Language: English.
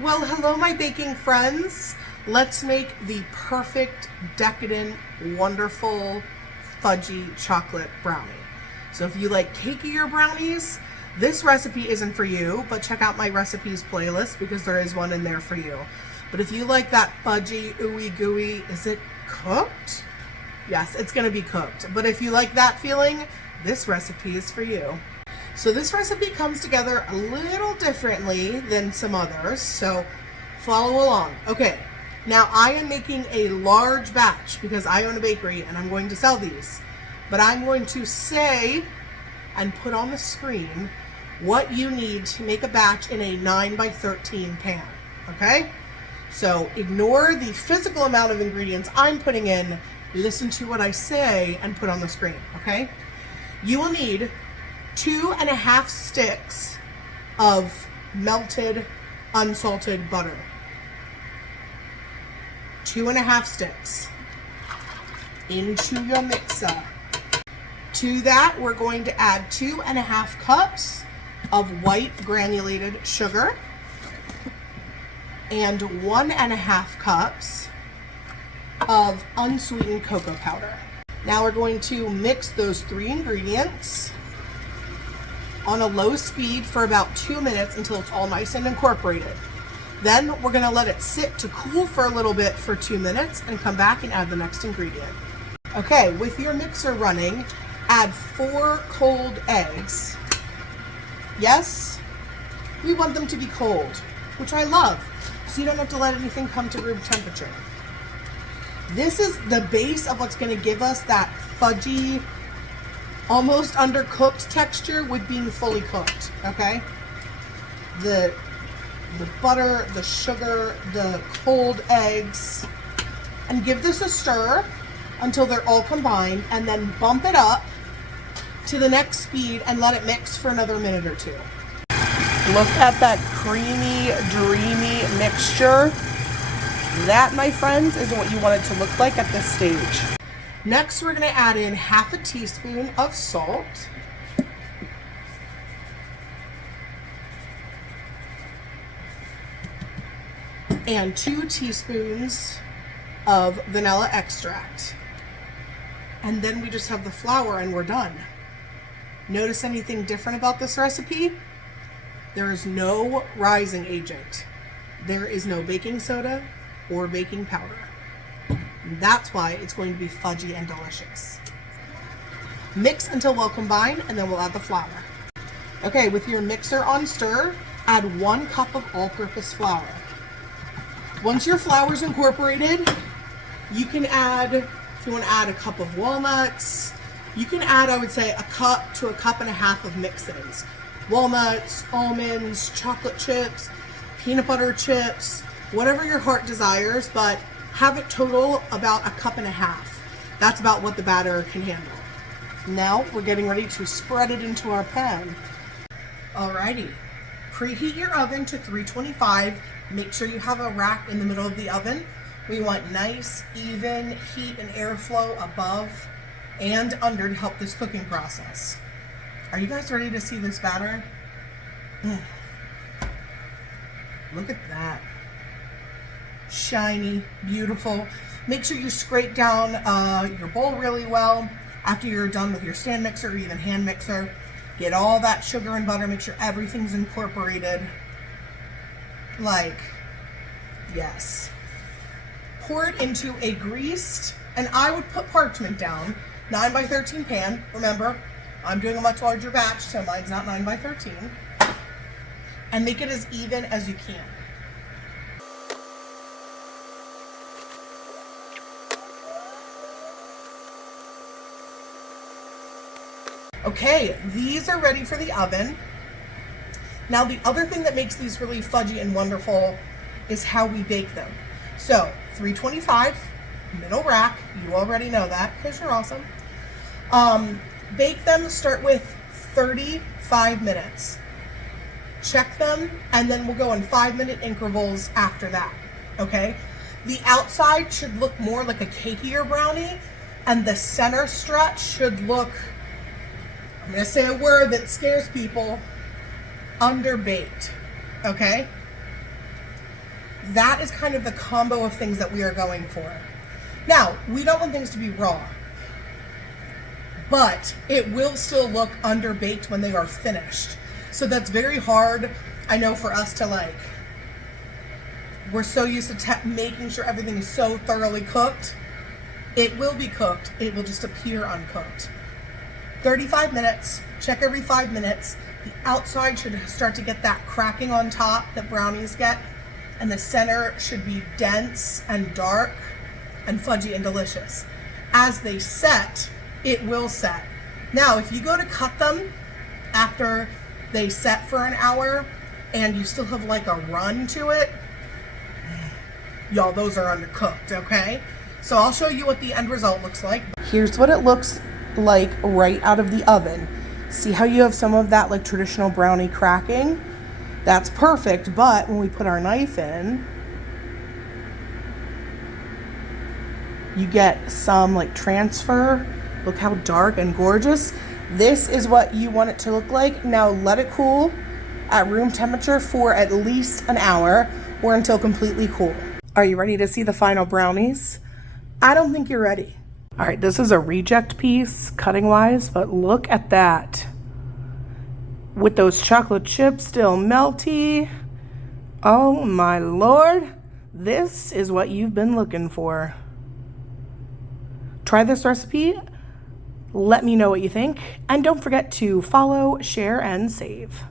Well, hello, my baking friends. Let's make the perfect, decadent, wonderful, fudgy chocolate brownie. So if you like cakier brownies, this recipe isn't for you, but check out my recipes playlist because there is one in there for you. But if you like that fudgy, ooey gooey, is it cooked? Yes, it's gonna be cooked. But if you like that feeling, this recipe is for you. So this recipe comes together a little differently than some others, so follow along. Okay, now I am making a large batch because I own a bakery and I'm going to sell these. But I'm going to say and put on the screen what you need to make a batch in a 9x13 pan, okay? So ignore the physical amount of ingredients I'm putting in, listen to what I say and put on the screen, okay? You will need 2.5 sticks of melted unsalted butter. 2.5 sticks into your mixer. To that, we're going to add 2.5 cups of white granulated sugar and 1.5 cups of unsweetened cocoa powder. Now we're going to mix those three ingredients on a low speed for about 2 minutes until it's all nice and incorporated. Then we're going to let it sit to cool for a little bit for 2 minutes and come back and add the next ingredient. Okay, with your mixer running, add 4 cold eggs. Yes, we want them to be cold, which I love, so you don't have to let anything come to room temperature. This is the base of what's going to give us that fudgy, almost undercooked texture with being fully cooked, okay? The butter, the sugar, the cold eggs, and give this a stir until they're all combined, and then bump it up to the next speed and let it mix for another minute or two. Look at that creamy, dreamy mixture. That, my friends, is what you want it to look like at this stage. Next, we're going to add in 1/2 teaspoon of salt. And 2 teaspoons of vanilla extract. And then we just have the flour and we're done. Notice anything different about this recipe? There is no rising agent. There is no baking soda or baking powder. That's why it's going to be fudgy and delicious. Mix until well combined, and then we'll add the flour. Okay, with your mixer on stir, add 1 cup of all-purpose flour. Once your flour is incorporated, you can add, if you want to add a cup of walnuts, you can add, I would say, 1 cup to 1.5 cups of mix-ins. Walnuts, almonds, chocolate chips, peanut butter chips, whatever your heart desires, but have it total about 1.5 cups. That's about what the batter can handle. Now we're getting ready to spread it into our pan. Alrighty, preheat your oven to 325. Make sure you have a rack in the middle of the oven. We want nice, even heat and airflow above and under to help this cooking process. Are you guys ready to see this batter? Look at that. Shiny, beautiful. Make sure you scrape down your bowl really well after you're done with your stand mixer or even hand mixer. Get all that sugar and butter, make sure everything's incorporated. Like, yes. Pour it into a greased, and I would put parchment down, 9x13 pan. Remember, I'm doing a much larger batch, so mine's not 9x13. And make it as even as you can. Okay, these are ready for the oven. Now the other thing that makes these really fudgy and wonderful is how we bake them. So 325, middle rack, you already know that because you're awesome. Bake them, start with 35 minutes. Check them, and then we'll go in 5-minute intervals after that, okay? The outside should look more like a cakier brownie, and the center stretch should look, I'm gonna say a word that scares people, underbaked, okay? That is kind of the combo of things that we are going for. Now, we don't want things to be raw, but it will still look underbaked when they are finished. So that's very hard, I know, for us to like, we're so used to making sure everything is so thoroughly cooked. It will be cooked, it will just appear uncooked. 35 minutes, check every 5 minutes. The outside should start to get that cracking on top that brownies get, and the center should be dense and dark and fudgy and delicious. As they set, it will set. Now, if you go to cut them after they set for an hour and you still have like a run to it, y'all, those are undercooked, okay? So I'll show you what the end result looks like. Here's what it looks like right out of the oven. See how you have some of that like traditional brownie cracking? That's perfect, but when we put our knife in, you get some like transfer. Look how dark and gorgeous. This is what you want it to look like. Now let it cool at room temperature for at least an hour or until completely cool. Are you ready to see the final brownies? I don't think you're ready. All right, this is a reject piece cutting wise, but look at that. With those chocolate chips still melty. Oh my Lord, this is what you've been looking for. Try this recipe, let me know what you think, and don't forget to follow, share, and save.